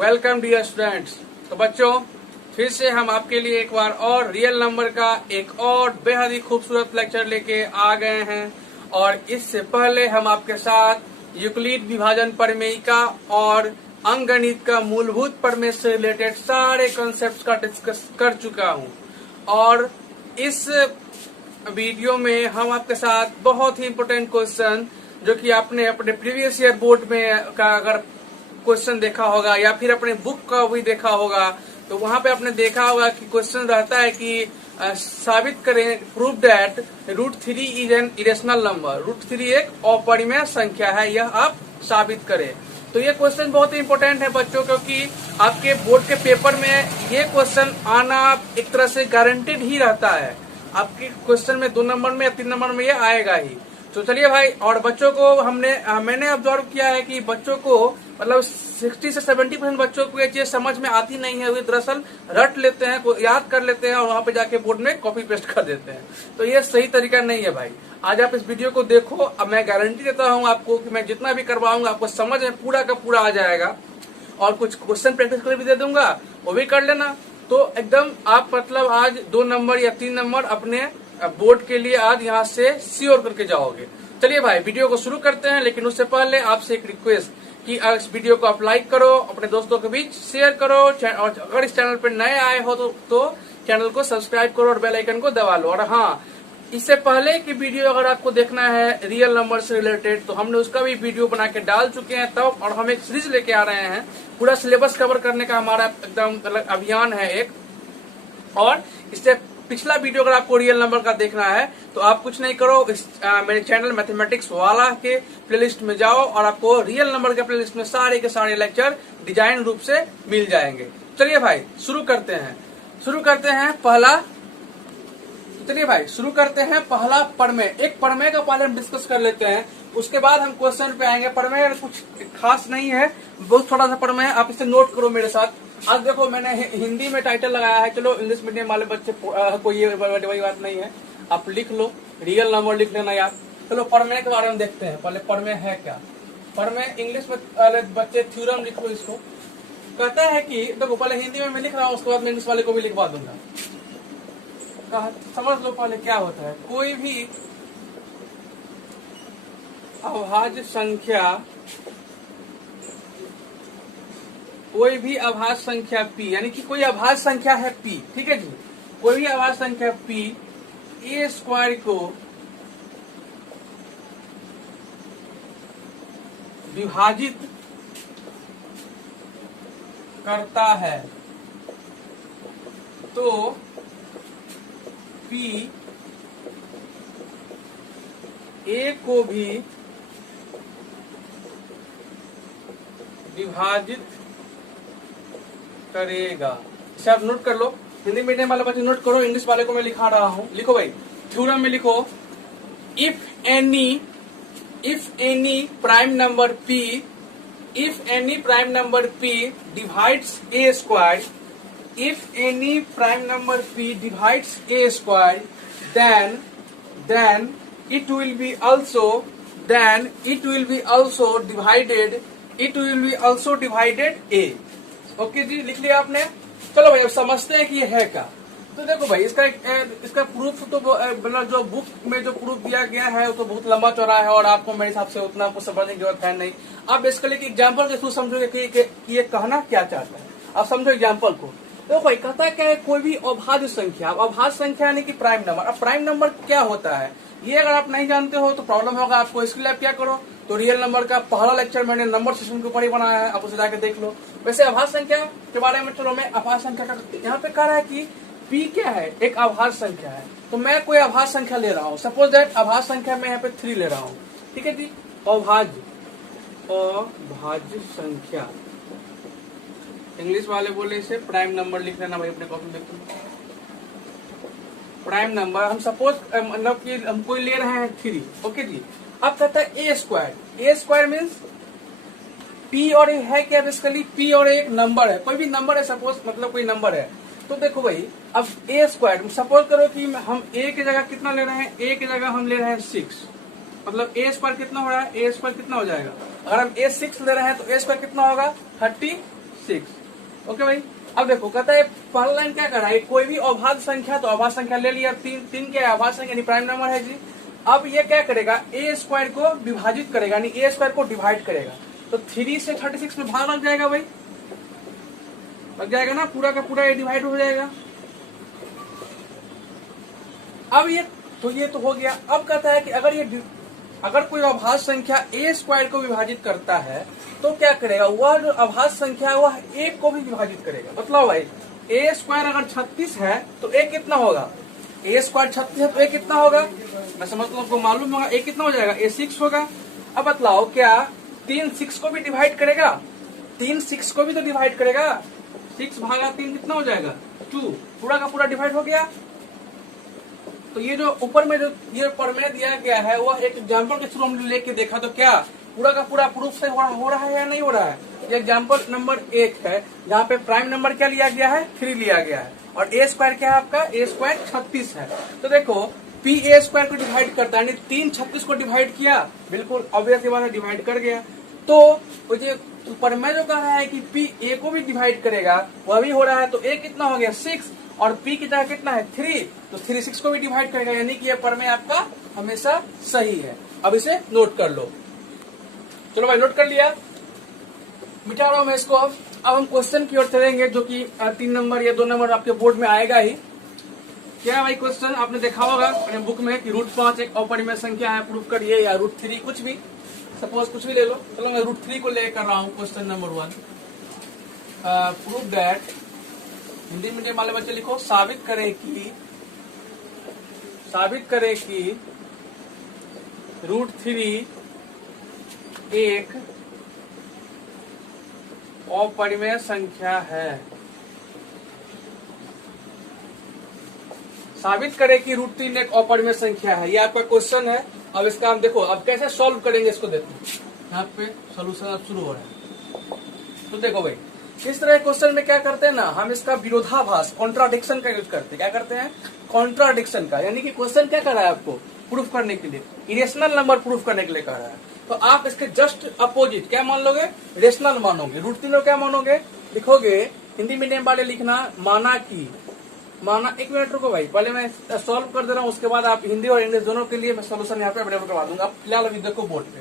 Welcome dear students. तो बच्चों, फिर से हम आपके लिए एक बार और रियल नंबर का एक और बेहद ही खूबसूरत लेक्चर लेके आ गए हैं। और इससे पहले हम आपके साथ यूक्लिड विभाजन प्रमेयिका और अंकगणित का मूलभूत प्रमेय से रिलेटेड सारे कॉन्सेप्ट्स का डिस्कस कर चुका हूं। और इस वीडियो में हम आपके साथ बहुत ही इम्पोर्टेंट क्वेश्चन जो कि आपने अपने प्रीवियस ईयर बोर्ड में का अगर क्वेश्चन देखा होगा या फिर अपने बुक का भी देखा होगा तो वहां पे आपने देखा होगा कि क्वेश्चन रहता है कि साबित करें, prove that √3 is an irrational number. √3 एक अपरिमेय संख्या है, यह आप साबित करें। तो ये क्वेश्चन बहुत ही इम्पोर्टेंट है बच्चों, क्योंकि आपके बोर्ड के पेपर में ये क्वेश्चन आना एक तरह से गारंटेड ही रहता है। आपके क्वेश्चन में 2 नंबर में या 3 नंबर में ये आएगा ही। तो चलिए भाई, और बच्चों को मैंने ऑब्जर्व किया है कि बच्चों को मतलब 60 से 70% बच्चों को ये चीज समझ में आती नहीं है। वे दरअसल रट लेते हैं, याद कर लेते हैं और वहां पे जाके बोर्ड में कॉपी पेस्ट कर देते हैं। तो ये सही तरीका नहीं है भाई। आज आप इस वीडियो को देखो। अब मैं गारंटी देता हूँ आपको कि मैं जितना भी करवाऊंगा आपको समझ में पूरा का पूरा आ जाएगा। और कुछ क्वेश्चन प्रैक्टिस कर भी दे दूंगा, वो भी कर लेना। तो एकदम आप मतलब आज 2 नंबर या 3 नंबर अपने बोर्ड के लिए आज यहाँ से श्योर करके जाओगे। चलिए भाई, वीडियो को शुरू करते हैं। लेकिन उससे पहले आपसे एक रिक्वेस्ट कि इस वीडियो को आप लाइक करो, अपने दोस्तों के बीच शेयर करो, और अगर इस चैनल पर नए आए हो तो चैनल को सब्सक्राइब करो और बेल आइकन को दबा लो। और हाँ, इससे पहले की वीडियो अगर आपको देखना है रियल नंबर से रिलेटेड तो हमने उसका भी वीडियो बना के डाल चुके हैं तब। और हम एक सीरीज लेके आ रहे हैं, पूरा सिलेबस कवर करने का हमारा एकदम अभियान है एक। और इससे पिछला वीडियो अगर आपको रियल नंबर का देखना है तो आप कुछ नहीं करो, मेरे चैनल मैथमेटिक्स वाला के प्लेलिस्ट में जाओ और आपको रियल नंबर के प्लेलिस्ट में सारे के सारे लेक्चर डिजाइन रूप से मिल जाएंगे। चलिए भाई शुरू करते हैं पहला प्रमेय। एक प्रमेय का पहले हम डिस्कस कर लेते हैं, उसके बाद हम क्वेश्चन पे आएंगे। प्रमेय कुछ खास नहीं है, बहुत थोड़ा सा प्रमेय, आप इसे नोट करो मेरे साथ। आज देखो मैंने हिंदी में टाइटल लगाया है, चलो इंग्लिश मीडियम वाले बच्चे कोई ये बड़ी बात नहीं है, आप लिख लो, रियल नंबर लिख लेना यार। चलो प्रमेय के बारे में देखते हैं। पहले प्रमेय है क्या। प्रमेय इंग्लिश में बच्चे थ्योरम लिख लो इसको। कहता है कि देखो, पहले हिंदी में मैं लिख रहा हूँ, उसके बाद मैं इंग्लिश वाले को भी लिखवा दूंगा। समझ लो पहले क्या होता है। कोई भी अभाज्य संख्या p, यानी कि कोई अभाज्य संख्या है p, ठीक है जी। कोई भी अभाज्य संख्या p a स्क्वायर को विभाजित करता है तो p a को भी विभाजित करेगा। इसे आप नोट कर लो। हिंदी मीडियम वाले बच्चे नोट करो, इंग्लिश वाले को मैं लिखा रहा हूं। लिखो भाई, थ्योरम में लिखो, if any prime number p divides a square, if any prime number p divides a square, then it will be also divided a। Okay जी, लिख लिया आपने। चलो भाई अब समझते हैं कि ये है क्या। तो देखो भाई, इसका प्रूफ तो मतलब जो बुक में जो प्रूफ दिया गया है वो तो बहुत लंबा चौड़ा है और आपको मेरे हिसाब से उतना कुछ समझने की जरूरत है नहीं। आप बेसिकली एक एग्जाम्पल के थ्रू समझोगे कि ये कहना क्या चाहता है। आप समझो एग्जाम्पल को। तो भाई कहता है क्या है, कोई भी अभाज्य संख्या। अभाज्य संख्या यानी कि प्राइम नंबर। अब प्राइम नंबर क्या होता है ये अगर आप नहीं जानते हो तो प्रॉब्लम होगा आपको। इसके लिए आप क्या करो, तो रियल नंबर का पहला लेक्चर मैंने नंबर सिस्टम के ऊपर ही बनाया है, आप उसे जाके देख लो। वैसे अभाज्य संख्या के बारे में चलो मैं अभाज्य संख्या का यहाँ पे कह रहा है कि p क्या है, एक अभाज्य संख्या है। तो मैं कोई अभाज्य संख्या ले रहा हूँ, सपोज दैट अभाज्य संख्या मैं यहाँ पे 3 ले रहा हूँ, ठीक है जी। अभाज्य संख्या, इंग्लिश वाले बोले इसे प्राइम नंबर लिख लेना भाई अपने कॉपी में। प्राइम नंबर हम सपोज मतलब कि हम कोई ले रहे हैं 3, ओके जी। अब कहता है a स्क्वायर मीन्स p और a है क्या, बेसिकली p और a एक नंबर है, कोई भी नंबर है, सपोज मतलब कोई नंबर है। तो देखो भाई, अब a स्क्वायर सपोज करो कि हम a की जगह कितना ले रहे हैं, a की जगह हम ले रहे हैं 6, मतलब a स्क्वायर कितना हो रहा है, a स्क्वायर कितना हो जाएगा। अगर हम a 6 ले रहे हैं तो a स्क्वायर कितना होगा 36, 6। ओके भाई, अब देखो कहता है पहला लाइन क्या कर रहा है, कोई भी अभाज्य संख्या, तो अभाज्य संख्या ले लिया, तीन क्या है अभाज्य संख्या यानी प्राइम नंबर है जी। अब ये क्या करेगा, ए स्क्वायर को विभाजित करेगा यानी ए स्क्वायर को डिवाइड करेगा, तो 3 से 36 में भाग लग जाएगा भाई, लग जाएगा ना, पूरा का पूरा ये डिवाइड हो जाएगा। अब ये तो हो गया। अब कहता है कि अगर कोई अभाज्य संख्या ए स्क्वायर को विभाजित करता है तो क्या करेगा, वह जो अभाज्य संख्या है वह ए को भी विभाजित करेगा। मतलब भाई ए स्क्वायर अगर 36 है तो ए कितना होगा, ए स्क्वायर 36 है तो ए कितना होगा, मैं समझता हूँ आपको मालूम होगा, ए कितना हो जाएगा, ए 6 होगा। अब बतलाओ क्या 3 6 को भी डिवाइड करेगा, 3 6 को भी तो डिवाइड करेगा, 6 भागा 3 कितना हो जाएगा 2, पूरा का पूरा डिवाइड हो गया। तो ये जो ऊपर में जो ये प्रमेय दिया गया है वह एक एग्जाम्पल के थ्रू हम लेके देखा, तो क्या पूरा का पूरा प्रूफ से हो रहा है या नहीं हो रहा है। ये एग्जाम्पल नंबर 1 है जहाँ पे प्राइम नंबर क्या लिया गया है, 3 लिया गया है, और ए स्क्वायर क्या है आपका, ए स्क्वायर 36 है। तो देखो पी ए स्क्वायर को डिवाइड करता है, 3 36 को डिवाइड किया, बिल्कुल ऑब्वियस बात है डिवाइड कर गया। तो मुझे प्रमेय जो कह रहा है कि पी ए को भी डिवाइड करेगा वह भी हो रहा है, तो ए कितना हो गया 6 और p की जगह कितना है 3, तो 3 6 को भी डिवाइड करेगा, यानी कि यह प्रमेय आपका हमेशा सही है। अब इसे नोट कर लो। चलो भाई नोट कर लिया, मिटा रहा हूं मैं इसको। अब हम क्वेश्चन की ओर चलेंगे जो कि 3 नंबर या 2 नंबर आपके बोर्ड में आएगा ही। क्या भाई क्वेश्चन आपने देखा होगा अपने बुक में कि √5 एक अपरिमेय संख्या है, प्रूफ करिए, या √3 कुछ भी, सपोज कुछ भी ले लो। चलो मैं √3 को लेकर रहा हूँ। Question number 1, proof that, Hindi medium वाले बच्चे लिखो, साबित करें कि √3 एक अपरिमेय संख्या है। साबित करें कि √3 एक अपरिमेय संख्या है, ये आपका क्वेश्चन है। अब इसका हम देखो अब कैसे सॉल्व करेंगे इसको, देखो यहाँ पे सोल्यूशन अब शुरू हो रहा है। तो देखो भाई इस तरह क्वेश्चन में क्या करते हैं ना, हम इसका विरोधाभास कॉन्ट्राडिक्शन का यूज करते हैं। क्या करते हैं, कॉन्ट्राडिक्शन का, यानी कि क्वेश्चन क्या कर रहा है आपको प्रूफ करने के लिए, इरेशनल नंबर प्रूफ करने के लिए कर रहा है, तो आप इसके जस्ट अपोजिट क्या मान लोगे, रेशनल मानोगे। √3 को क्या मानोगे, लिखोगे हिंदी मीडियम वाले लिखना माना 1 मिनट रुको भाई, पहले मैं सॉल्व कर दे रहा हूँ, उसके बाद आप हिंदी और इंग्लिश दोनों के लिए मैं सोल्यूशन यहाँ पे अवेलेबल करवा दूंगा। आप फिलहाल अभी देखो बोर्ड पे,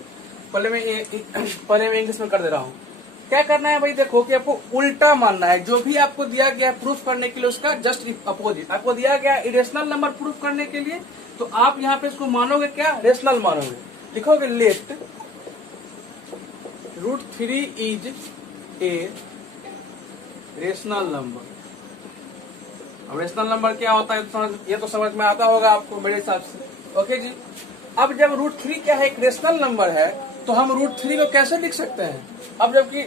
पहले मैं इंग्लिश में कर दे रहा हूँ। क्या करना है भाई, देखो कि आपको उल्टा मानना है, जो भी आपको दिया गया प्रूफ करने के लिए उसका जस्ट अपोजिट। आपको दिया गया इरेशनल नंबर प्रूफ करने के लिए, तो आप यहाँ पे इसको मानोगे क्या, रेशनल मानोगे। लिखोगे let √3 is a rational number. अब रेशनल नंबर क्या होता है ये तो समझ में आता होगा आपको मेरे हिसाब से। ओके जी, अब जब √3 क्या है, एक रेशनल नंबर है, तो हम √3 को कैसे लिख सकते हैं। अब जबकि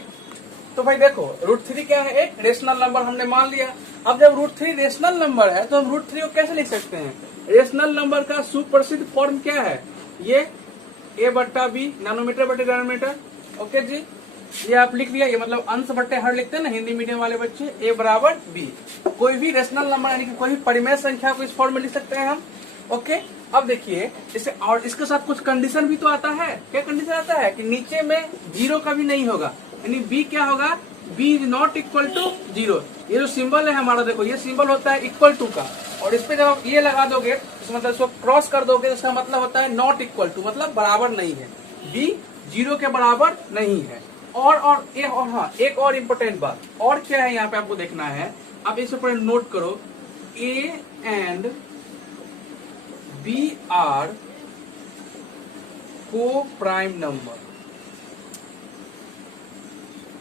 तो भाई देखो √3 क्या है, एक रेशनल नंबर हमने मान लिया। अब जब √3 रेशनल नंबर है तो हम √3 को कैसे लिख सकते हैं, रेशनल नंबर का सुप्रसिद्ध फॉर्म क्या है, ये a/b नैनोमीटर/नैनोमीटर। ओके जी, ये आप लिख लिया, ये मतलब अंश बट्टे हर लिखते हैं ना हिंदी मीडियम वाले बच्चे, a = b। कोई भी रेशनल नंबर यानी कि कोई भी परिमेय संख्या को इस फॉर्म में लिख सकते हैं हम। ओके, अब देखिए इसे, और इसके साथ कुछ कंडीशन भी तो आता है। क्या कंडीशन आता है कि नीचे में 0 का भी नहीं होगा, यानी b क्या होगा, b is not equal to 0। ये जो सिंबल है हमारा, देखो ये सिंबल होता है इक्वल टू का, और इस पे जब आप ये लगा दोगे तो मतलब इसको क्रॉस कर दोगे तो इसका मतलब होता है नॉट इक्वल टू, मतलब बराबर नहीं है, b 0 के बराबर नहीं है। और हाँ एक और इम्पोर्टेंट बात और क्या है यहाँ पे आपको देखना है, आप इस ऊपर नोट करो, a एंड b आर को प्राइम नंबर।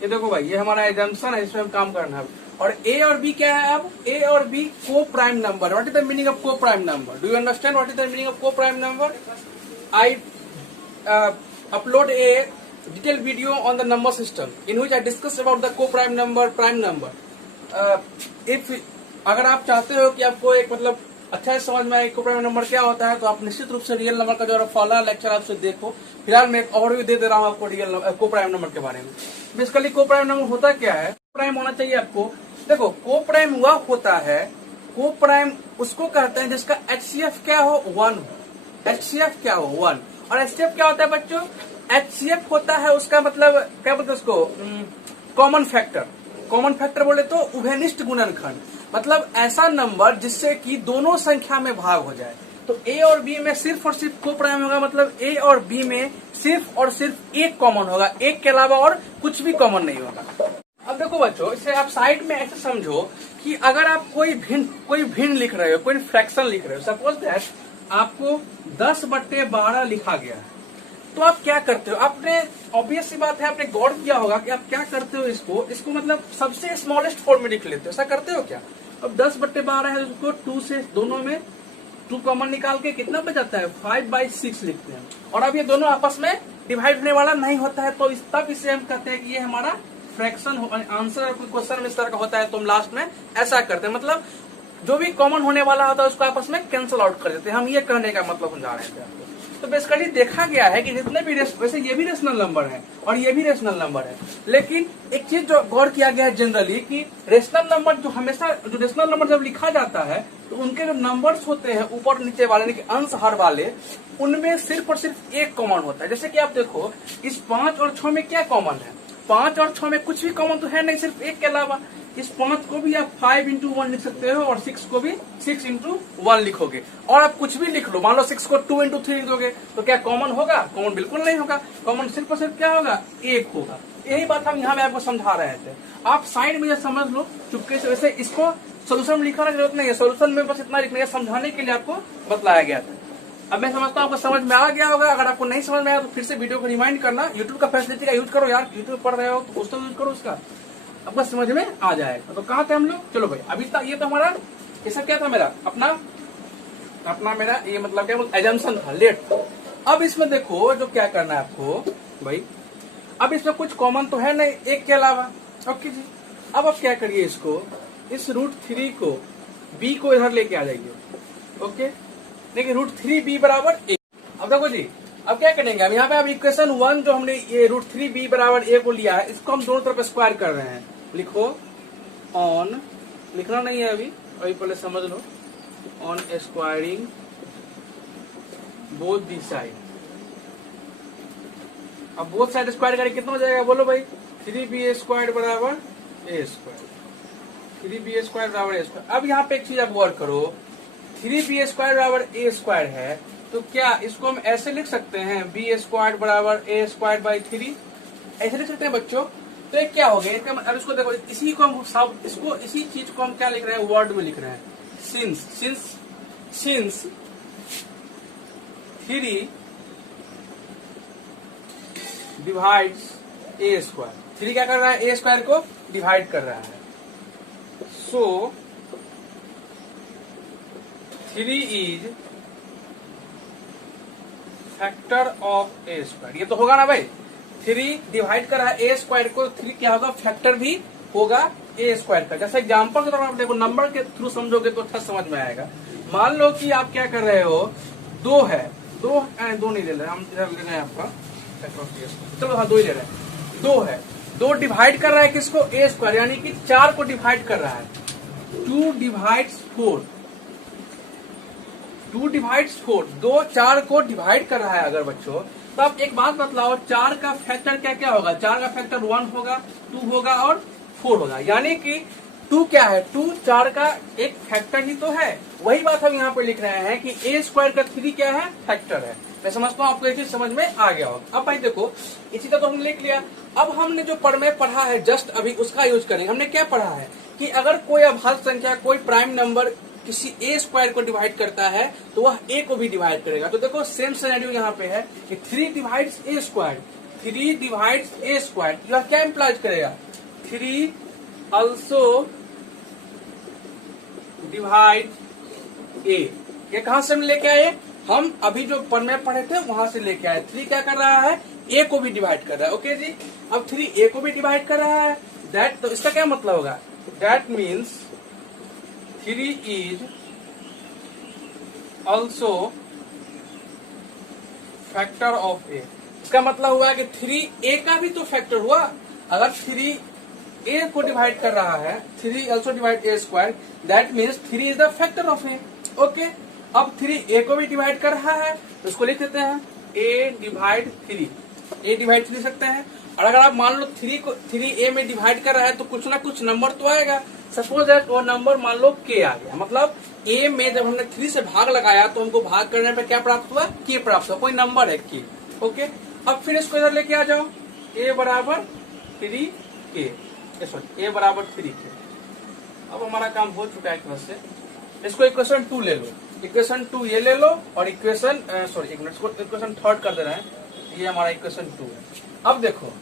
ये देखो भाई ये हमारा एजम्पशन है, इसमें हम काम करना है। और a और b क्या है, अब a और b coprime number. What is the meaning of coprime number, do you understand what is the meaning of coprime number. I upload a detailed video on the number system in which I discuss about the co-prime number, prime number. If अगर आप चाहते हो कि आपको एक मतलब अच्छा से समझ में आए को प्राइम नंबर क्या होता है, तो आप निश्चित रूप से रियल नंबर का जो फॉलो लेक्चर आप उसे देखो। फिलहाल मैं एक ओवरव्यू दे रहा हूँ आपको रियल को प्राइम नंबर के बारे में। बेसिकली को प्राइम नंबर होता क्या है, प्राइम होना चाहिए आपको। देखो को प्राइम वह होता है, को प्राइम उसको कहते हैं जिसका HCF क्या हो, 1 हो। HCF क्या हो, 1। और HCF क्या होता है बच्चों, HCF होता है उसका मतलब क्या बोलते हैं उसको, कॉमन फैक्टर। कॉमन फैक्टर बोले तो उभयनिष्ठ गुणनखंड, मतलब ऐसा नंबर जिससे कि दोनों संख्या में भाग हो जाए। तो ए और बी में सिर्फ और सिर्फ को प्राइम होगा, मतलब ए और बी में सिर्फ और सिर्फ एक कॉमन होगा, एक के अलावा और कुछ भी कॉमन नहीं होगा। अब देखो बच्चों, इसे आप साइड में ऐसे समझो कि अगर आप कोई भिन्न लिख रहे हो, कोई फ्रैक्शन लिख रहे हो, सपोज दैट आपको 10/12 लिखा गया है, तो आप क्या करते हो? आपने ऑब्वियस सी बात है, आपने गौर किया होगा कि आप क्या करते हो, इसको मतलब सबसे स्मॉलेस्ट फॉर्म में लिख लेते हो। ऐसा करते हो क्या? अब 10/12 है, उसको 2 से दोनों में 2 कॉमन निकाल के कितना बचाता है? 5/6 लिखते हैं। और अब ये दोनों आपस में डिवाइड होने वाला नहीं होता है, तो तब इसे हम कहते हैं कि ये हमारा फ्रैक्शन आंसर क्वेश्चन में इस तरह का होता है, तो हम लास्ट में ऐसा करते हैं, मतलब जो भी कॉमन होने वाला होता है उसको आपस में कैंसिल आउट कर देते हैं। हम ये कहने का मतलब समझा रहे थे आपको। तो बेसिकली देखा गया है कि जितने भी वैसे ये भी रेशनल नंबर है और ये भी रेशनल नंबर है, लेकिन एक चीज जो गौर किया गया है जनरली कि रेशनल नंबर जो रेशनल नंबर जब लिखा जाता है तो उनके जो नंबर्स होते हैं ऊपर नीचे वाले यानी कि अंश हर वाले, उनमें सिर्फ और सिर्फ एक कॉमन होता है। जैसे कि आप देखो इस 5 और 6 में क्या कॉमन है? 5 और 6 में कुछ भी कॉमन तो है नहीं, सिर्फ एक के अलावा। इस 5 को भी आप 5x1 लिख सकते हो और 6 को भी 6x1 लिखोगे, और आप कुछ भी लिख लो, मान लो 6 को 2x3 लिख दोगे, तो क्या कॉमन होगा? कॉमन बिल्कुल नहीं होगा। कॉमन सिर्फ और सिर्फ क्या होगा? एक होगा। यही बात हम यहाँ पे आपको समझा रहे थे। आप साइड में समझ लो चुपके से। वैसे इसको सोल्यूशन में लिखाने की जरूरत नहीं है, सोल्यूशन में बस इतना लिखने समझाने के लिए आपको बतलाया गया था। अब मैं समझता हूँ आपको समझ में आ गया होगा। अगर आपको नहीं समझ में आया तो फिर से वीडियो को रिमाइंड करना। यूट्यूब का फैसिलिटी का यूज करो यार, यूट्यूब पढ़ रहे हो तो उसका यूज करो, उसका आपको समझ में आ जाएगा। तो कहाँ थे हम लोग? चलो भाई, अभी तक ये तो हमारा कैसा क्या था, मेरा अपना मेरा ये मतलब क्या एजम्पशन था, लेट। अब इसमें देखो जो क्या करना है आपको भाई, अब इसमें कुछ कॉमन तो है नहीं एक के अलावा। ओके जी, अब आप क्या करिए, इसको इस √3 को b को इधर लेके आ जाइए। ओके, देखिए √3b बराबर a। अब देखो जी, अब क्या करेंगे हम यहाँ पे, अब इक्वेशन 1 जो हमने ये √3b बराबर a को लिया है, इसको हम दोनों तरफ स्क्वायर कर रहे हैं। लिखो ऑन, लिखना नहीं है अभी पहले समझ लो, on squaring both the side. अब बोथ साइड स्क्वायर करें कितना हो जाएगा बोलो भाई? 3b² बराबर a², 3b² बराबर a²। अब यहाँ पे एक चीज आप गौर करो, 3b² बराबर a² है, तो क्या इसको हम ऐसे लिख सकते हैं b² बराबर a²/3? ऐसे लिख सकते हैं बच्चों। तो ये क्या हो गया? अब इसको देखो, इसी को हम इसी चीज को हम क्या लिख रहे हैं? वर्ड में लिख रहे हैं, सिंस 3 डिवाइड्स a²। 3 क्या कर रहा है? a² को डिवाइड कर रहा है। सो 3 इज फैक्टर ऑफ a²। ये तो होगा ना भाई, 3 डिवाइड कर रहा है a² को, 3 क्या होगा? फैक्टर भी होगा a² का। जैसे एग्जाम्पल के तौर पर आप देखो, नंबर के थ्रू समझोगे तो अच्छा समझ में आएगा। मान लो कि आप क्या कर रहे हो, 2 है, 2 नहीं ले रहे हम, इधर ले रहे हैं आपका, चलो हाँ 2 ही ले रहे हैं। 2 है, 2 डिवाइड कर रहा है किसको? a², यानी कि 4 को डिवाइड कर रहा है। 2 डिवाइड्स 4, 2 डिवाइड्स 4, 2 4 को डिवाइड कर रहा है अगर बच्चों, तो आप एक बात बतलाओ, 4 का फैक्टर क्या क्या होगा? 4 का फैक्टर 1 होगा, 2 होगा और 4 होगा। यानी कि 2 क्या है? 2 4 का एक फैक्टर ही तो है। वही बात हम यहाँ पे लिख रहे हैं कि a² का 3 क्या है? फैक्टर है। मैं समझता हूँ आपको ये चीज समझ में आ गया होगा। अब भाई देखो, इसी तरह तो हमने लिख लिया। अब हमने जो प्रमेय पढ़ा है जस्ट अभी, उसका यूज करेंगे। हमने क्या पढ़ा है कि अगर कोई अभाज्य संख्या, कोई प्राइम नंबर किसी a² को डिवाइड करता है तो वह a को भी डिवाइड करेगा। तो देखो सेम सिनेरियो यहाँ पे है कि 3 डिवाइड्स a², 3 डिवाइड्स a², यह क्या इम्प्लाइज करेगा? 3 ऑल्सो डिवाइड a। ये कहां से हम लेके आए? हम अभी जो प्रमेय पढ़े थे वहां से लेके आए। 3 क्या कर रहा है? a को भी डिवाइड कर रहा है। ओके जी, अब 3 a को भी डिवाइड कर रहा है, तो इसका क्या मतलब होगा? That means 3 is also factor of a। इसका मतलब हुआ कि 3a का भी तो फैक्टर हुआ। अगर 3a को डिवाइड कर रहा है, 3 also divide a², that means 3 is the factor of a। Okay, अब 3a को भी डिवाइड कर रहा है तो इसको लिख देते हैं a डिवाइड 3, a डिवाइड 3 लिख सकते हैं। और अगर आप मान लो 3 को 3a में डिवाइड कर रहा है तो कुछ ना कुछ नंबर तो आएगा। सपोज दैट वो नंबर मान लो k आ गया, मतलब a में जब हमने 3 से भाग लगाया तो हमको भाग करने पे क्या प्राप्त हुआ, k प्राप्त हुआ, कोई नंबर है k। ओके, अब फिर इसको इधर लेके आ जाओ, a बराबर 3k, सॉरी a बराबर 3k। अब हमारा काम हो चुका है एक तरह से। इसको इक्वेशन 2 ले लो, इक्वेशन 2 ये ले लो, और इक्वेशन सॉरी एक मिनट, इसको इक्वेशन 3 कर दे रहे हैं, ये हमारा इक्वेशन 2 है। अब देखो,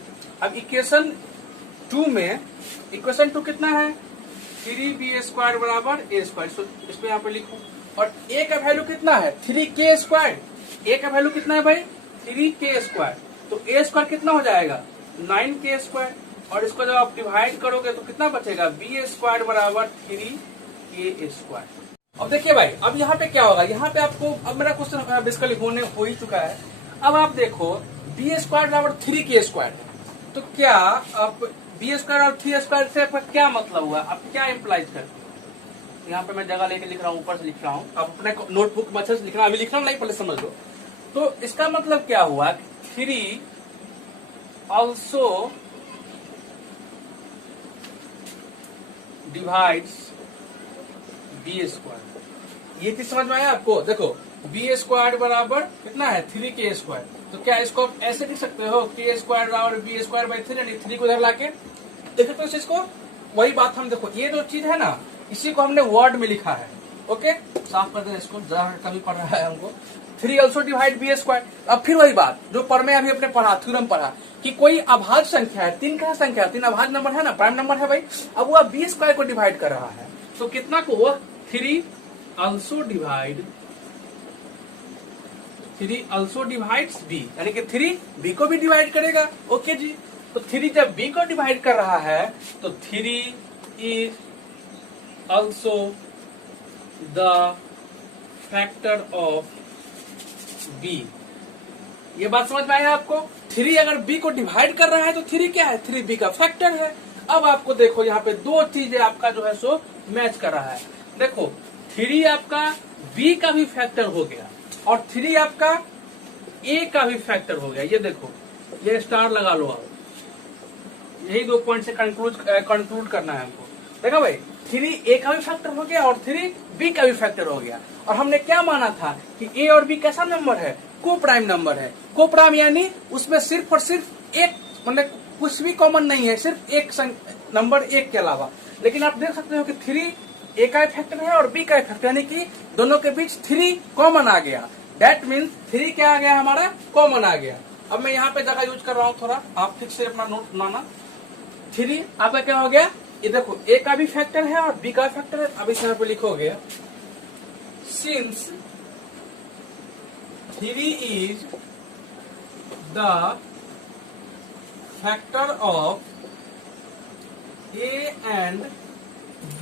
अब इक्वेशन 2 में इक्वेशन 2 कितना है, 3b² बराबर a², इसको यहाँ पे लिखो। और a का वैल्यू कितना है, 3k², a का वैल्यू कितना है भाई, 3k², तो a² कितना हो जाएगा, 9k², और इसको जब आप डिवाइड करोगे तो कितना बचेगा, b² बराबर 3k²। अब देखिए भाई, अब यहाँ पे क्या होगा, यहाँ पे आपको, अब मेरा क्वेश्चन बेसिकली हो ही चुका है। अब आप देखो b² बराबर 3k² है, तो क्या अब b² और 3k² से आपका क्या मतलब हुआ, आप क्या इम्प्लाइज करते हो। यहाँ पे मैं जगह लेके लिख रहा हूँ, ऊपर से लिख रहा हूँ, आप अपने नोटबुक में अच्छे से लिखना, अभी लिखना नहीं, पहले समझ लो। तो इसका मतलब क्या हुआ, 3 ऑल्सो डिवाइड्स b²। ये चीज समझ में आया आपको। देखो b² बराबर कितना है, 3k², तो क्या इसको आप ऐसे लिख सकते हो, k² बराबर b²/3, यानी 3 को इधर लाके देख सकते हो इस चीज को। वही बात हम देखो, ये जो चीज है ना, इसी को हमने वर्ड में लिखा है। ओके, साफ कर दें इसको, जरा कभी पढ़ रहा है हमको। 3 ऑल्सो डिवाइड b²। अब फिर वही बात जो पर में अभी अपने पढ़ा, थ्योरम पढ़ा कि कोई अभाज्य संख्या है, 3 का संख्या, 3 अभाज्य नंबर है ना, प्राइम नंबर है भाई। अब वो b² को डिवाइड कर रहा है, तो कितना को वो 3 ऑल्सो डिवाइड्स b, यानी कि 3 b को भी डिवाइड करेगा। ओके जी, तो 3 जब b को डिवाइड कर रहा है तो 3 is also the factor of b। ये बात समझ में आया आपको। 3 अगर b को डिवाइड कर रहा है तो 3 क्या है, 3 b का फैक्टर है। अब आपको देखो यहाँ पे दो चीजें आपका जो है सो मैच कर रहा है। देखो 3 आपका b का भी फैक्टर हो गया, और 3 आपका a का भी फैक्टर हो गया। ये देखो, ये स्टार लगा लो आप, यही 2 पॉइंट से कंक्लूड करना है हमको। देखो भाई, 3 a का भी फैक्टर हो गया और 3 b का भी फैक्टर हो गया। और हमने क्या माना था कि a और b कैसा नंबर है, को प्राइम नंबर है। को प्राइम यानी उसमें सिर्फ और सिर्फ एक, मतलब कुछ भी कॉमन नहीं है, सिर्फ एक नंबर एक के अलावा। लेकिन आप देख सकते हो कि 3 a का फैक्टर है और b का फैक्टर, यानी कि दोनों के बीच 3 कॉमन आ गया। दैट मीन्स 3 क्या आ गया हमारा, कॉमन आ गया। अब मैं यहाँ पे जगह यूज कर रहा हूँ थोड़ा, आप ठीक से अपना नोट बनाना। 3 आपका क्या हो गया, ये देखो a का भी फैक्टर है और b का फैक्टर है। अब इस यहाँ पे लिखोगे, since 3 is the factor of a and b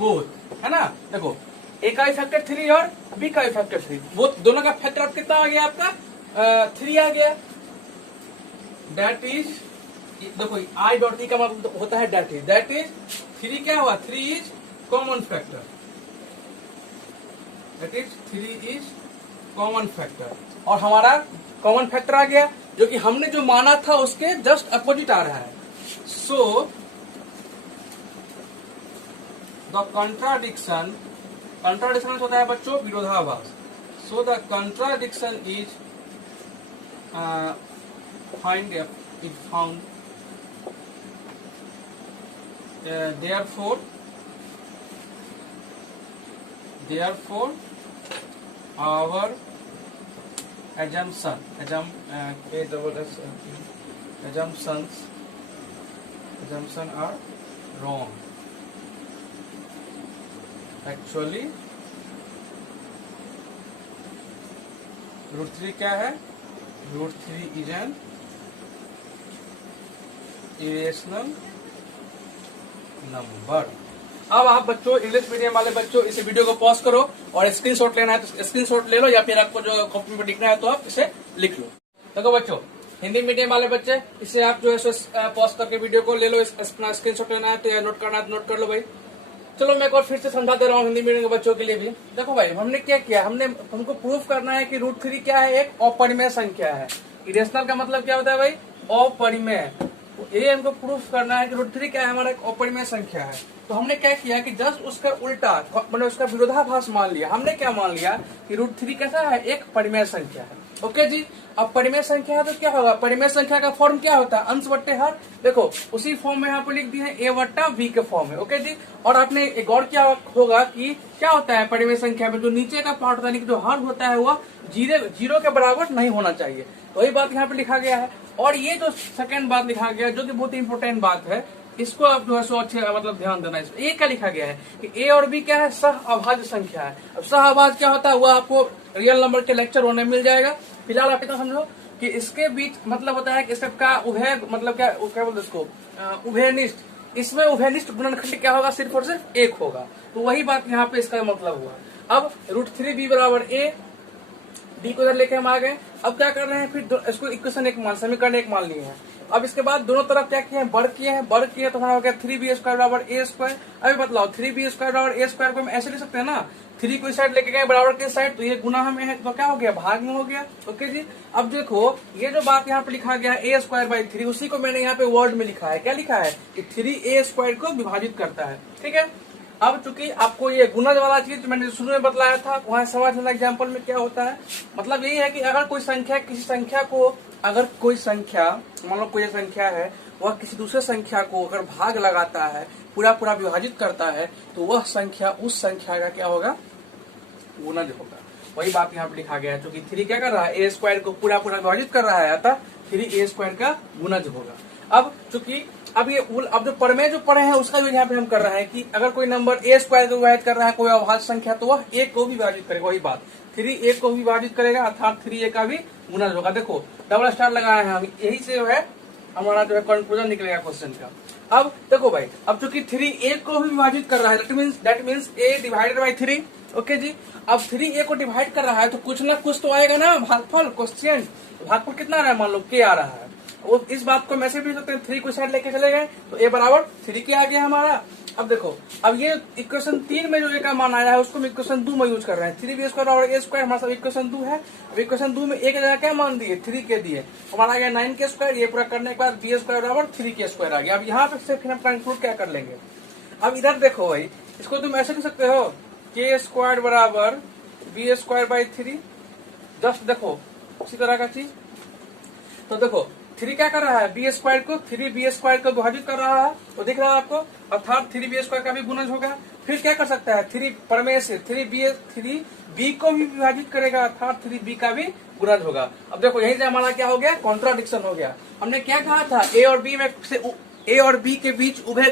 both, है ना। देखो a का भी फैक्टर 3 और b का भी फैक्टर 3, वो दोनों का फैक्टर अब कितना आ गया आपका, 3 आ गया। दैट इज, देखो आई डॉट ई का मतलब होता है दैट इज 3 क्या हुआ, 3 is common factor, that is 3 is common factor. और हमारा कॉमन फैक्टर आ गया, जो कि हमने जो माना था उसके जस्ट अपोजिट आ रहा है। सो द कंट्राडिक्शन होता है बच्चों विरोधाभास। So the contradiction is found therefore our assumptions are wrong. Actually √3 क्या है, √3 is an irrational नंबर। अब आप बच्चों, इंग्लिश मीडियम वाले बच्चों, इस वीडियो को पॉज करो और स्क्रीनशॉट लेना है तो स्क्रीनशॉट ले लो, या फिर आपको जो कॉपी में लिखना है तो आप इसे लिख लो। देखो बच्चों, हिंदी मीडियम वाले बच्चे, इसे आप जो है पॉज करके वीडियो को ले लो, अपना स्क्रीनशॉट लेना है तो या नोट करना है तो नोट कर लो भाई। चलो मैं एक बार फिर से समझा दे रहा हूँ हिंदी मीडियम के बच्चों के लिए भी। देखो भाई, हमने क्या किया, हमको प्रूफ करना है कि √3 क्या है, एक अपरिमेय संख्या है। इरेशनल का मतलब क्या होता है भाई, अपरिमेय, ये हमको प्रूफ करना है कि √3 क्या है, हमारा एक अपरिमेय संख्या है। तो हमने क्या किया कि जस्ट उसका उल्टा मतलब उसका विरोधाभास मान लिया। हमने क्या मान लिया कि √3 कैसा है, एक परिमेय संख्या है। ओके जी, अब परिमेय संख्या है तो क्या होगा, परिमेय संख्या का फॉर्म क्या होता है, अंश बट्टे हर। देखो उसी फॉर्म में यहाँ पे लिख दिए हैं a/v के फॉर्म में। ओके जी, और आपने एक और क्या होगा कि क्या होता है परिमेय संख्या में जो नीचे का पार्ट होता है जो हर होता है वह जीरो के बराबर नहीं होना चाहिए। तो वही बात यहाँ पे लिखा गया है। और ये जो सेकंड बात लिखा गया जो कि बहुत ही इंपॉर्टेंट बात है, इसको आप जो है सो अच्छे मतलब ध्यान देना। इसमें ये क्या लिखा गया है कि ए और बी क्या है, सह अभाज्य संख्या है। अब सह अभाज्य क्या होता है वह आपको रियल नंबर के लेक्चर होने मिल जाएगा। फिलहाल आप इतना समझो कि इसके बीच मतलब होता है कि इसका उभय मतलब क्या बोलते इसको, उभयनिष्ठ। इसमें उभयनिष्ठ गुणनखंड क्या होगा, सिर्फ और सिर्फ एक होगा। तो वही बात यहाँ पे इसका मतलब हुआ। अब √3b बराबर a, डी को इधर लेके हम आ गए। अब क्या कर रहे हैं, फिर इसको इक्वेशन एक मान, समीकरण एक मान लिए हैं। अब इसके बाद दोनों तरफ क्या किए हैं, वर्ग किए हैं तो हमारा हो गया 3b² बराबर a²। अभी बतलाओ 3b² बराबर a² को हम ऐसे लिख सकते हैं ना, 3 को इस साइड लेके गए बराबर के साइड, तो ये गुना में है तो क्या हो गया, भाग में हो गया। ओके जी, अब देखो ये जो बात यहाँ पे लिखा गया है a²/3, उसी को मैंने यहाँ पे वर्ड में लिखा है। क्या लिखा है कि 3a² को विभाजित करता है। ठीक है, अब चूंकि आपको ये गुणज वाला चीज मैंने शुरू में बतलाया था, वहां समझ लेना एग्जाम्पल में क्या होता है। मतलब यही है कि अगर कोई संख्या किसी संख्या को, अगर कोई संख्या मान लो कोई संख्या है वह किसी दूसरे संख्या को अगर भाग लगाता है, पूरा विभाजित करता है, तो वह संख्या उस संख्या का क्या होगा, गुणज होगा। वही बात यहाँ पे लिखा गया है। क्योंकि 3 क्या कर रहा है, a² को पूरा विभाजित कर रहा है, अतः 3a² का गुणज होगा। अब चूंकि अब जो परमेय जो पढ़े हैं उसका जो यहाँ पे हम कर रहे हैं कि अगर कोई नंबर a² को विभाजित कर रहा है कोई अभाज्य संख्या, तो वह a को भी विभाजित करेगा। वही बात 3a को भी विभाजित करेगा, अर्थात 3a का भी गुणज होगा। देखो डबल स्टार लगाए हैं हम, यही से जो है हमारा जो है कंक्लूजन निकलेगा क्वेश्चन का। अब देखो भाई, अब चूंकि 3a को भी विभाजित कर रहा है, that means a divided by 3। Okay जी, अब 3a को डिवाइड कर रहा है तो कुछ ना कुछ तो आएगा ना भागफल, क्वेश्चन भागफल कितना आ रहा है, मान लो k आ रहा है। वो इस बात को मैसेज भी सकते हैं, 3 को साइड लेके चले गए तो a बराबर 3 के आ गया हमारा। अब देखो, अब ये इक्वेशन 3 में जो a का मान आया है उसको हम इक्वेशन 2 में यूज कर रहे हैं। 3b² बराबर a² हमारा सब इक्वेशन 2 है। अब इक्वेशन 2 में a के जगह क्या मान दिए, 3 के दिए, हमारा आ गया 9k²। ये पूरा करने के बाद b² बराबर 3k² आ गया। अब यहाँ पे से फिर हम कंक्लूड क्या कर लेंगे। अब इधर देखो भाई, इसको तुम ऐसे लिख सकते हो k² बराबर b²/3। जस्ट देखो उसी तरह का चीज। तो देखो 3 क्या कर रहा है, b² को 3b² को विभाजित कर रहा है, तो दिख रहा है आपको, अर्थात 3b² का भी गुणज होगा। फिर क्या कर सकता है, 3 परमेय से 3b को भी विभाजित करेगा, अर्थात 3b का भी गुणज होगा। अब देखो यहीं से हमारा क्या हो गया, कॉन्ट्राडिक्शन हो गया। हमने क्या कहा था, a और b के बीच उभय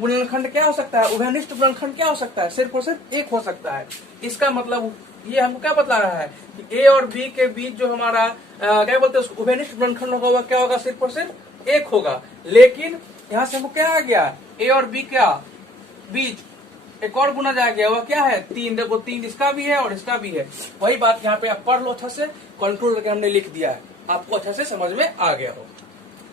गुणनखंड क्या हो सकता है, उभयनिष्ठ गुणनखंड क्या हो सकता है, सिर्फ और सिर्फ एक हो सकता है। इसका मतलब ये हमको क्या बतला रहा है कि a और b के बीच जो हमारा क्या बोलते हैं उसको उभयनिष्ठ गुणनखंड होगा, वह क्या होगा, सिर्फ और सिर्फ एक होगा। लेकिन यहाँ से हमको क्या आ गया, a और b क्या बीच एक और गुणज आ गया, वह क्या है, 3। देखो 3 इसका भी है और इसका भी है। वही बात यहाँ पे आप पढ़ लो, अच्छा से कंट्रोल करके हमने लिख दिया है, आपको अच्छा से समझ में आ गया हो।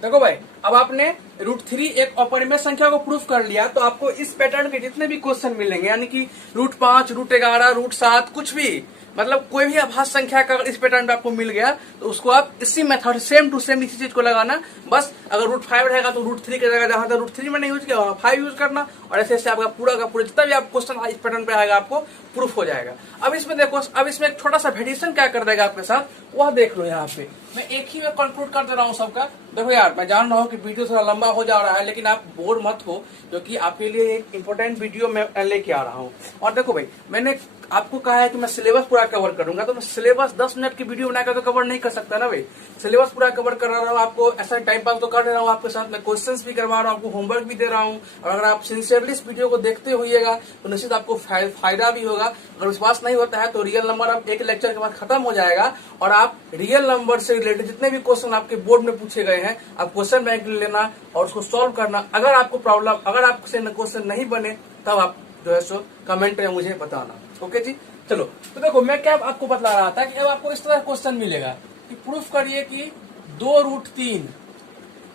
देखो भाई, अब आपने √3 एक अपरिमेय संख्या को प्रूफ कर लिया, तो आपको इस पैटर्न के जितने भी क्वेश्चन मिलेंगे, यानी कि √5, √11, √7, कुछ भी मतलब कोई भी अभाज्य संख्या का अगर इस पैटर्न पे आपको मिल गया तो उसको आप इसी मेथड सेम टू सेम इसी चीज को लगाना। बस अगर √5 रहेगा तो √3 की जगह जहां तक √3 में नहीं यूज किया वहां 5 यूज करना, और ऐसे ऐसे आपका पूरा का पूरा जितना भी आप क्वेश्चन इस पैटर्न पे आएगा आपको प्रूफ हो जाएगा। अब इसमें देखो, अब इसमें एक छोटा सा वेरिएशन क्या कर देगा आपके साथ, वह देख लो। यहाँ पे मैं एक ही में कंक्लूड कर दे रहा हूँ सबका। देखो यार, मैं जान रहा हूँ कि वीडियो थोड़ा लंबा हो जा रहा है, लेकिन आप बोर मत हो, क्योंकि आपके लिए एक इंपॉर्टेंट वीडियो मैं लेके आ रहा हूँ। और देखो भाई, मैंने आपको कहा है कि मैं सिलेबस पूरा कवर करूंगा, तो मैं सिलेबस 10 मिनट की वीडियो बनाकर तो कवर नहीं कर सकता ना भाई। सिलेबस पूरा कवर कर रहा हूँ, आपको ऐसा टाइम पास तो कर रहा हूँ आपके साथ, मैं क्वेश्चंस भी करवा रहा हूँ, आपको होमवर्क भी दे रहा हूँ। और अगर आप सिंसियरली इस वीडियो को देखते होइएगा तो निश्चित आपको फायदा भी होगा। अगर विश्वास नहीं होता है तो रियल नंबर आप एक लेक्चर के बाद खत्म हो जाएगा, और आप रियल नंबर से रिलेटेड जितने भी क्वेश्चन आपके बोर्ड में पूछे गए हैं आप क्वेश्चन बैंक लेना और उसको सॉल्व करना। अगर आपको प्रॉब्लम, अगर आपसे क्वेश्चन नहीं बने तब आप जो है सो कमेंट में मुझे बताना। ओके जी, चलो। तो देखो मैं क्या आपको बतला रहा था कि अब आपको इस तरह क्वेश्चन मिलेगा कि प्रूफ करिए कि 2√3।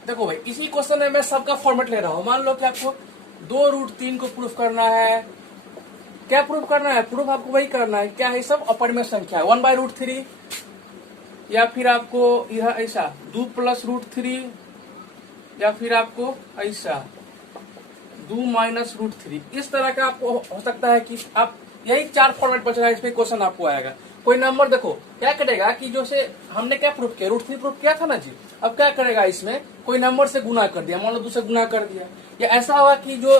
देखो भाई, इसी क्वेश्चन में मैं सबका फॉर्मेट ले रहा हूं। मान लो कि आपको 2√3 को प्रूफ करना है। क्या प्रूफ करना है, प्रूफ आपको वही करना है, क्या है, सब अपरिमेय संख्या है। 1/√3 या फिर आपको यह ऐसा 2 प्लस रूट 3, या फिर आपको ऐसा 2 माइनस रूट 3। इस तरह का आपको हो सकता है कि आप यही 4 फॉर्मेट बच रहा है, इसमें क्वेश्चन आपको आएगा। कोई नंबर देखो क्या करेगा कि जो से हमने क्या प्रूफ किया, रूट 3 प्रूफ किया था ना जी। अब क्या करेगा, इसमें कोई नंबर से गुना कर दिया, मान लो 2 से गुना कर दिया, या ऐसा हुआ कि जो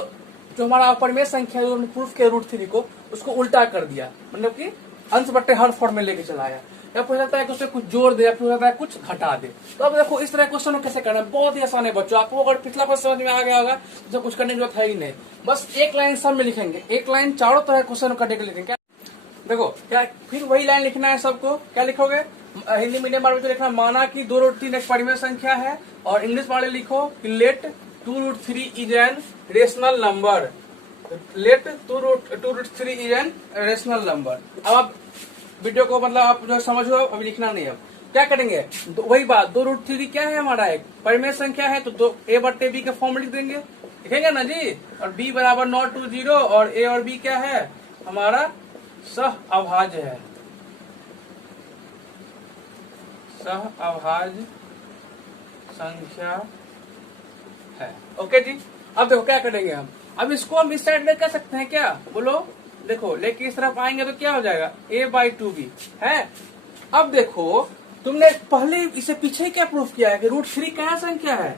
हमारा अपरिमेय संख्या जो प्रूफ किया रूट 3 को, उसको उल्टा कर दिया, मतलब कि अंश बट्टे हर फॉर्म में लेके चला आया। या हो सकता है कि उससे कुछ जोड़ दे, या फिर हो सकता है कुछ घटा दे। तो अब देखो इस तरह क्वेश्चन कैसे करना है, बहुत ही आसान है बच्चों। आपको अगर पिछला क्वेश्चन समझ में आ गया होगा तो कुछ करने की जरूरत है ही नहीं। बस एक लाइन सब में लिखेंगे, एक लाइन चारों तरह क्वेश्चन करने के लिखेंगे। देखो क्या फिर वही लाइन लिखना है सबको। क्या लिखोगे, हिंदी मीडियम वाले तो लिखना माना कि 2 रूट 3 एक परिमेय संख्या है, और इंग्लिश वाले लिखो कि let 2 root 3 is an rational number. Let 2 root 3 is an rational number. अब आप वीडियो को मतलब आप जो समझो, अभी लिखना नहीं। अब क्या करेंगे, वही बात, 2 रूट 3 क्या है हमारा, एक परिमेय संख्या है, तो a बट्टे b के फॉर्म में लिख देंगे, लिखेंगे ना जी। और b बराबर नॉट टू 0, और a और b क्या है, हमारा सह अभाज्य है, सह अभाज्य संख्या है। ओके जी। अब देखो क्या करेंगे हम, अब इसको हम इस साइड में कर सकते हैं क्या, बोलो। देखो लेके इस तरफ आएंगे तो क्या हो जाएगा, a/2b है। अब देखो तुमने पहले इसे पीछे क्या प्रूफ किया है कि रूट 3 क्या संख्या है,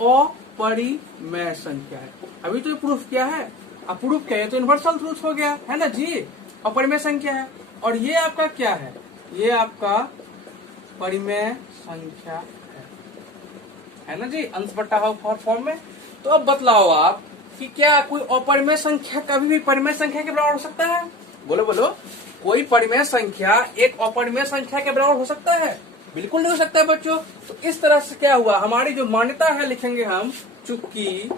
अपरिमेय संख्या है। अभी तो प्रूफ किया है, अब प्रूफ किया है तो यूनिवर्सल ट्रूथ हो गया है ना जी, अपरिमेय संख्या है। और ये आपका क्या है, ये आपका परिमेय संख्या है ना जी, अंश बट्टा हर फॉर्म में। तो अब बतलाओ आप कि क्या कोई अपरिमेय संख्या कभी भी परिमेय संख्या के बराबर हो सकता है, बोलो बोलो। कोई परिमेय संख्या एक अपरिमेय संख्या के बराबर हो सकता है, बिल्कुल नहीं हो सकता है बच्चों। तो इस तरह से क्या हुआ, हमारी जो मान्यता है लिखेंगे हम, चूंकि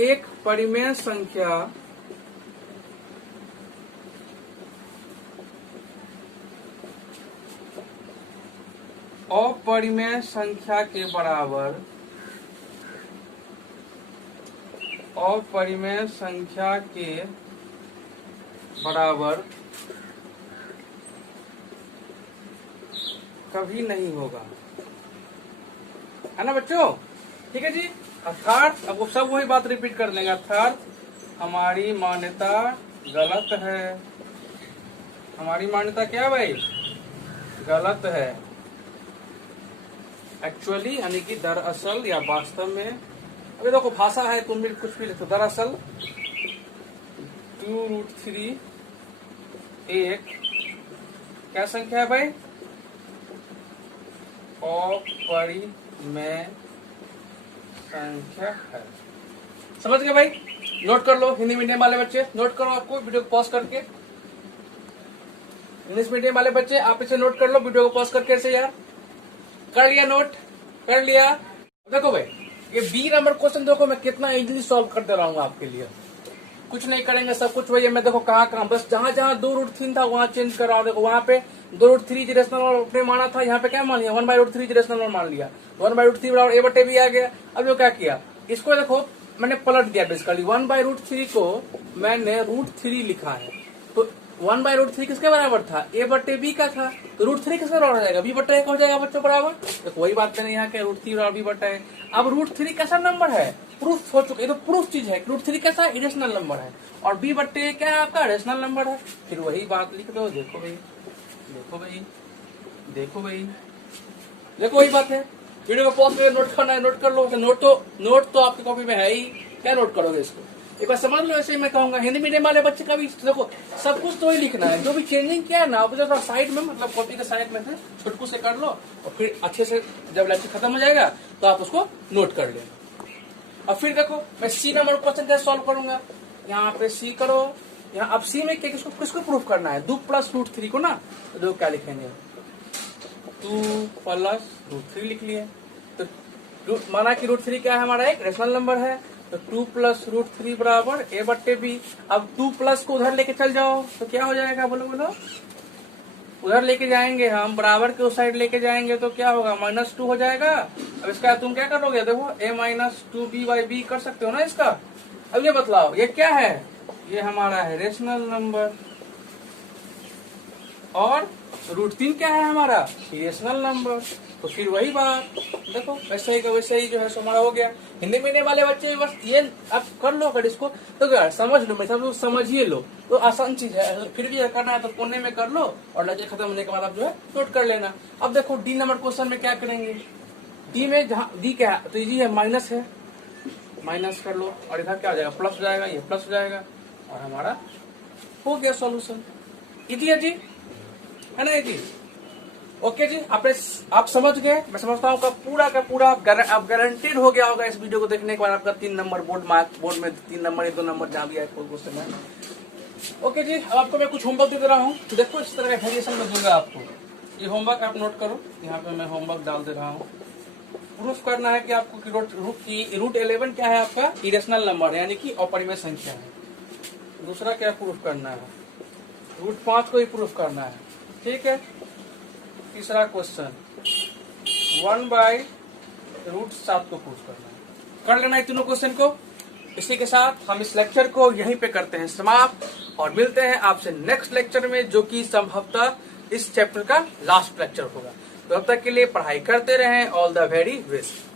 एक परिमेय संख्या अपरिमेय संख्या के बराबर, अपरिमेय संख्या के बराबर कभी नहीं होगा, है ना बच्चों। ठीक है जी। अर्थात अब वो सब वही बात रिपीट कर देंगे, अर्थात हमारी मान्यता गलत है। हमारी मान्यता क्या भाई, गलत है। एक्चुअली यानी कि दरअसल या वास्तव में, अभी देखो भाषा है, तुम भी कुछ भी लिखो। दरअसल 2 रूट 3 एक क्या संख्या है भाई, अपरिमेय संख्या है। समझ गए भाई, नोट कर लो। हिंदी मीडियम वाले बच्चे नोट करो, आपको वीडियो को पॉज करके। इंग्लिश मीडियम वाले बच्चे आप इसे नोट कर लो, वीडियो को पॉज करके। ऐसे यार कर लिया, नोट कर लिया। देखो भाई ये बी नंबर क्वेश्चन देखो मैं कितना इजीली सॉल्व कर दे रहा हूँ आपके लिए। कुछ नहीं करेंगे, सब कुछ वही है। मैं देखो कहाँ बस जहाँ जहाँ 2 रूट 3 था वहाँ चेंज कर रहा हूँ। देखो वहाँ पे 2 रूट 3 रेशनल नंबर अपने माना था, यहाँ पे क्या मान लिया, 1/√3 रेशनल नंबर मान लिया। 1/√3 बराबर a बटे b आ गया। अब जो क्या किया, इसको देखो मैंने पलट दिया बेसिकली। 1/√3 को मैंने √3 लिखा है, तो 1/√3 किसके बराबर था, a बटे b का था, तो √3 किसके बराबर हो जाएगा, b बटे a का हो जाएगा बच्चों बराबर। तो कोई बात नहीं यहाँ के √3 बराबर b बटा a। अब √3 कैसा नंबर है, प्रूफ हो चुका है, ये तो प्रूफ चीज है। √3 कैसा इरेशनल नंबर है, और b बटे a क्या है आपका रेशनल नंबर है। फिर वही बात लिख दो। देखो भाई देखो भाई देखो भाई देखो वही बात है। वीडियो को पॉज करके नोट करना है, नोट कर लो। नोट तो आपकी कॉपी में है ही, क्या नोट करोगे इसको, एक बार समझ लो। ऐसे ही मैं कहूंगा हिंदी मीडियम वाले बच्चे का भी देखो सब कुछ तो ही लिखना है। जो भी चेंजिंग किया है ना आप जरा साइड में, मतलब कॉपी के साइड में से छुटकू से कर लो, और फिर अच्छे से जब लेक्चर खत्म हो जाएगा तो आप उसको नोट कर लेना। अब फिर देखो मैं सी नंबर क्वेश्चन कैसे सॉल्व करूंगा। यहाँ पे सी करो, यहाँ अब सी में क्या किसको प्रूफ करना है, 2 प्लस √3 को ना। तो देखो क्या लिखेंगे, 2 प्लस √3 लिख लिए। तो माना कि √3 क्या है हमारा एक रेशनल नंबर है, तो 2 प्लस √3 बराबर a बट्टे b। अब 2 प्लस को उधर लेके चल जाओ तो क्या हो जाएगा, बोलो बोलो। उधर लेके जाएंगे हम, बराबर के उस साइड लेके जाएंगे तो क्या होगा, -2 हो जाएगा। अब इसका तुम क्या करोगे, देखो a-2b/b कर सकते हो ना इसका। अब ये बतलाओ ये क्या है, ये हमारा है रेशनल नंबर, और √3 क्या है हमारा? Irrational number. तो फिर वही बात, देखो वैसे ही का वैसे ही जो है सो हमारा हो गया। हिंदी मीडियम वाले बच्चे बस ये आप कर लो, अगर इसको तो क्या समझ लो, मैं सब समझिए लो, तो आसान चीज है। अगर फिर भी करना है तो कोने में कर लो और लेक्चर खत्म होने के बाद आप जो है नोट कर लेना। अब देखो डी नंबर क्वेश्चन में क्या करेंगे, डी में जहाँ डी क्या है, तो ये माइनस है, माइनस कर लो, और इधर क्या हो जाएगा? प्लस हो जाएगा, ये प्लस हो जाएगा, और हमारा हो गया सॉल्यूशन। इजी है जी, है ना जी? ओके जी, आप समझ गए। मैं समझता हूँ का पूरा आप गारंटेड हो गया होगा इस वीडियो को देखने के बाद आपका 3 नंबर बोर्ड में 3 नंबर या 2 नंबर जहाँ भी आए कोई क्वेश्चन है। ओके जी, अब आपको मैं कुछ होमवर्क दे रहा हूँ, तो देखो इस तरह का वेरिएशन में दूंगा आपको। ये होमवर्क आप नोट करो, यहाँ पे मैं होमवर्क डाल दे रहा हूँ। प्रूफ करना है कि आपको रूट 11 क्या है आपका? इरेशनल नंबर यानी कि अपरिमेय संख्या है। दूसरा क्या प्रूफ करना है? √5 को ही प्रूफ करना है, ठीक है। तीसरा क्वेश्चन 1/√7 को प्रूफ करना है। कर लेना है तीनों क्वेश्चन को। इसी के साथ हम इस लेक्चर को यहीं पे करते हैं समाप्त, और मिलते हैं आपसे नेक्स्ट लेक्चर में, जो कि संभवतः इस चैप्टर का लास्ट लेक्चर होगा। तो अब तक के लिए पढ़ाई करते रहें। All the very best.